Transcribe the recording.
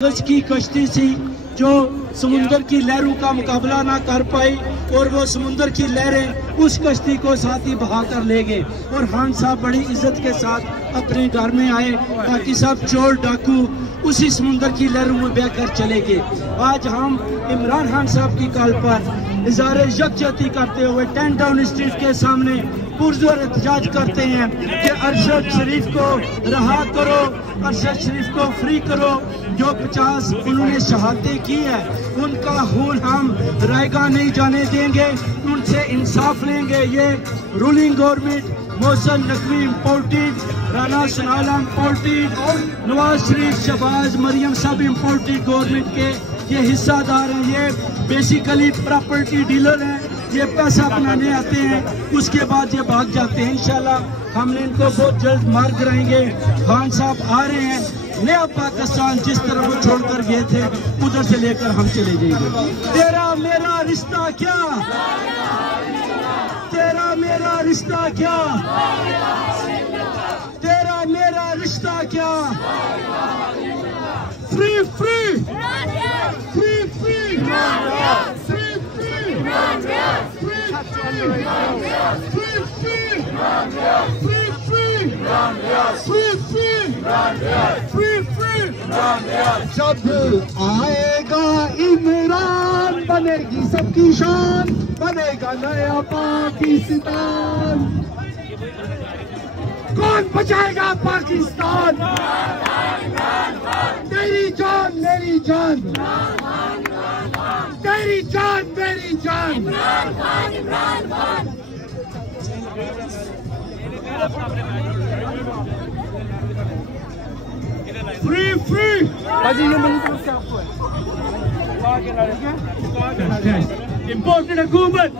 कागज की कश्ती थी जो समुंदर की लहरों का मुकाबला ना कर पाई और वो समुंदर की लहरें उस कश्ती को साथ ही बहा कर ले गए। और खान साहब बड़ी इज्जत के साथ अपने घर में आए ताकि सब चोर डाकू उसी समुंदर की लहरों में बह कर चले गए। आज हम इमरान खान साहब की कॉल पर इज़हार यकजहती करते हुए 10 टाउन स्ट्रीट के सामने पुरजोर एहतजाज करते हैं कि अरशद शरीफ को रहा करो, अरशद शरीफ को फ्री करो। जो 50 उन्होंने शहादतें की है उनका खून हम रायगा नहीं जाने देंगे, उनसे इंसाफ लेंगे। ये ruling government Mohsin Naqvi imported, Rana Sanaullah imported, Nawaz Sharif, Shahbaz, Maryam सब इम्पोर्टेड गवर्नमेंट के ये हिस्सादार हैं। ये बेसिकली प्रॉपर्टी डीलर हैं, ये पैसा बनाने आते हैं, उसके बाद ये भाग जाते हैं। इंशाल्लाह हमने इनको बहुत जल्द मार गिराएंगे। खान साहब आ रहे हैं, नया पाकिस्तान जिस तरह वो छोड़कर गए थे उधर से लेकर हम चले जाएंगे। तेरा मेरा रिश्ता क्या, तेरा मेरा रिश्ता क्या, तेरा मेरा रिश्ता क्या। फ्री फ्री फ्री फ्री जब आएगा इमरान बनेगी सबकी शान, बनेगा नया पाकिस्तान। कौन बचाएगा पाकिस्तान? तेरी जान मेरी जान, तेरी जान मेरी जान। फ्री फ्री इम्पोर्टेड हुकूमत